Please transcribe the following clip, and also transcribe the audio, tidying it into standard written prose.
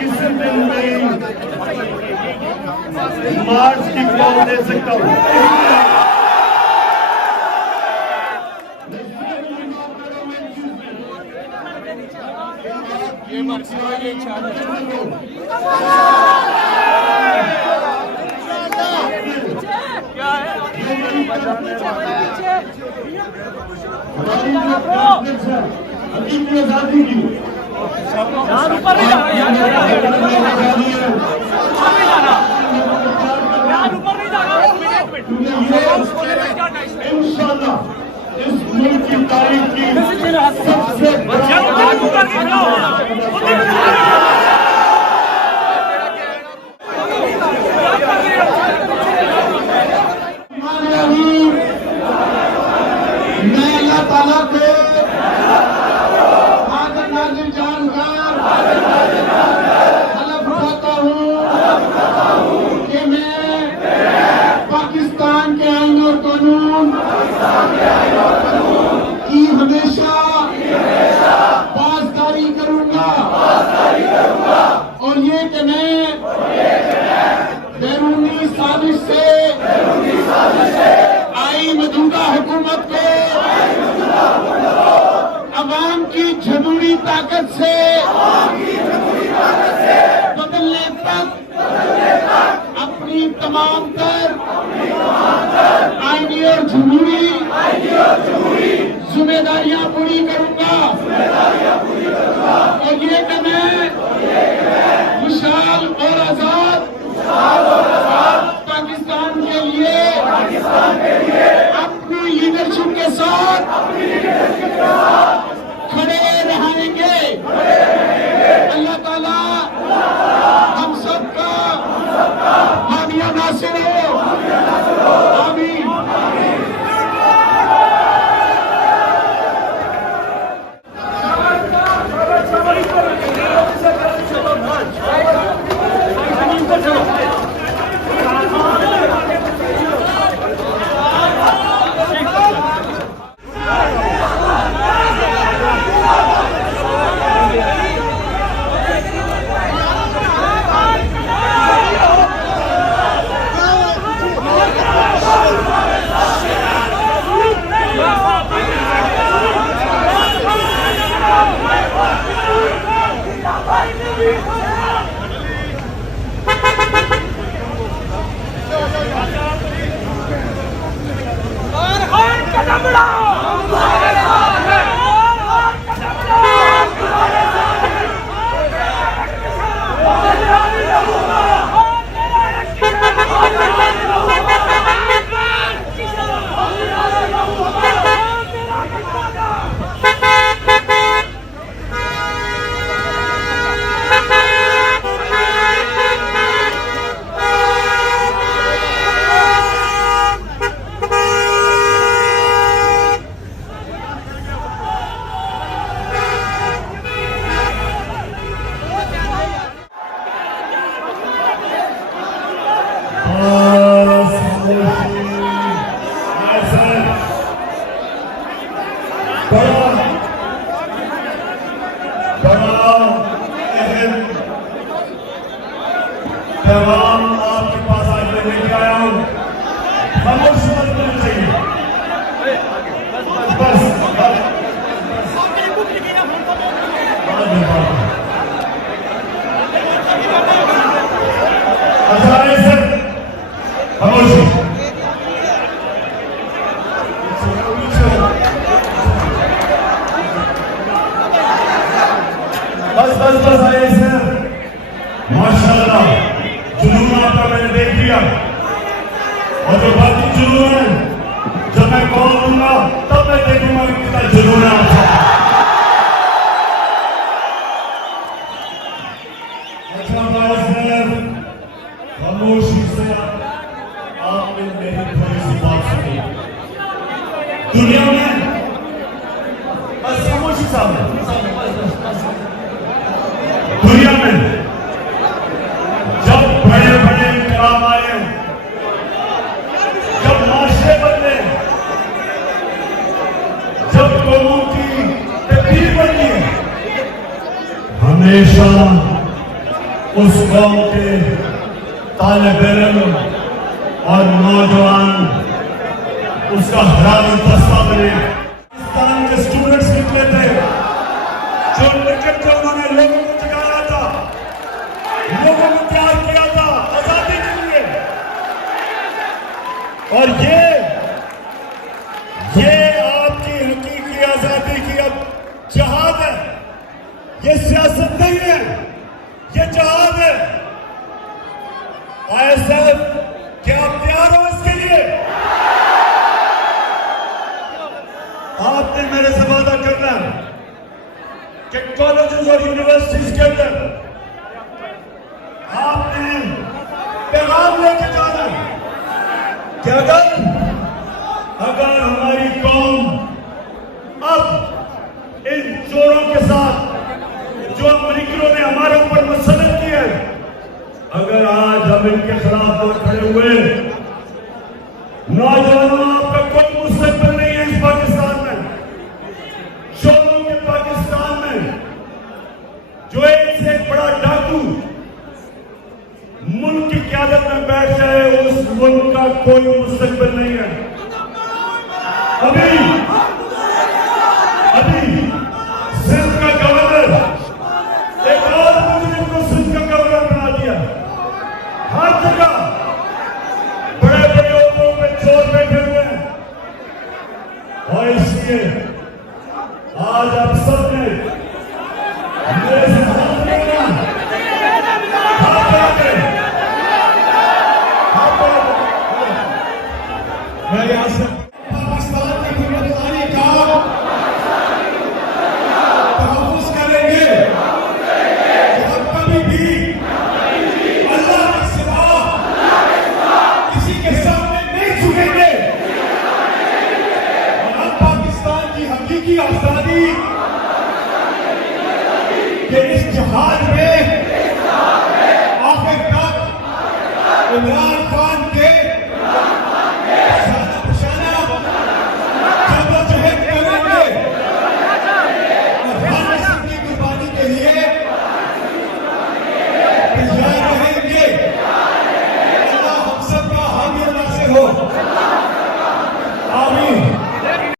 किसी दिन में मार्च की कॉल दे सकता हूँ। आजादी की ऊपर नहीं जाना यार, ऊपर नहीं जाना। इंशाल्लाह इस मुल्क की तारीख की सबसे मैं अल्लाह ताला को पाकिस्तान के आईन और कानून की हमेशा पासदारी करूंगा और ये कि मैं बैरूनी साजिश से आई मौजूदा हुकूमत को अवाम की जमहूरी ताकत से बदलने तक अपनी तमाम तर आईनी और जमहूरी जिम्मेदारियां पूरी करूंगा और ये कि मैं विशाल और आजाद पाकिस्तान के लिए अपनी लीडरशिप के साथ खड़े रहेंगे। अल्लाह ताला हम सबका हामिया नासिर हो। आमीन। बस आए सर। माशाल्लाह जुनून आपका मैंने देख लिया, और जो बाकी जुनून है जब मैं कॉल दूंगा तब मैं देखूंगा कि कितना जुनून है आपका। अच्छा भाई साहब, खामोशी से आपने मेरी थोड़ी सी बात सुनी। दुनिया में बस खामोशी सामने, दुनिया में जब बड़े बड़े इंकलाब आए, जब माशरे बदले, जब कौमों की तकदीर बदली है, हमेशा उस कौम के तालिब-ए-इल्म और नौजवान उसका हरामी दस्ता बने। पाकिस्तान के स्टूडेंट्स निकले थे जो निकल के उन्होंने लोगों को जगाया था, लोगों को तैयार किया था आजादी के लिए। और ये आपकी हकीकी आजादी की अब जहाद है, ये सियासत नहीं है, ये जहाद है। आए साहब, क्या आप तैयार हो इसके लिए? आपने मेरे से वादा करना है कि कॉलेजेस और यूनिवर्सिटीज के अंदर आपने पैगाम लेके जाना है कि अगर हमारी कौम अब इन चोरों के साथ जो अमेरिकियों ने हमारे ऊपर मुसल्लत किए हैं, अगर आज हम इनके खिलाफ न खड़े हुए, नौजवानों आपका कोई मुस्तकबिल नहीं है इस पाकिस्तान में, चोरों के पाकिस्तान में, जो एक से एक बड़ा डाकू मुल्क की क़यादत में बैठ जाए, उस मुल्क का कोई मुस्तकबिल नहीं है। अभी सिंध का गवर्नर एक और मुजरिम को सिंध का गवर्नर बना दिया। हर जगह बड़े बड़े ओहदों पे चोर बैठे हुए हैं, और इसलिए आज आप सबने मेरे से हाथ मिलाना, हाथ मिलाकर मैं यहां से पाकिस्तान की हिंदुस्तानी का तहफ़्फ़ुज़ करेंगे कि हम कभी भी अल्लाह के सिवा किसी के सामने नहीं झुकेंगे, और हम पाकिस्तान की हकीकी आज़ादी के इस जहाज में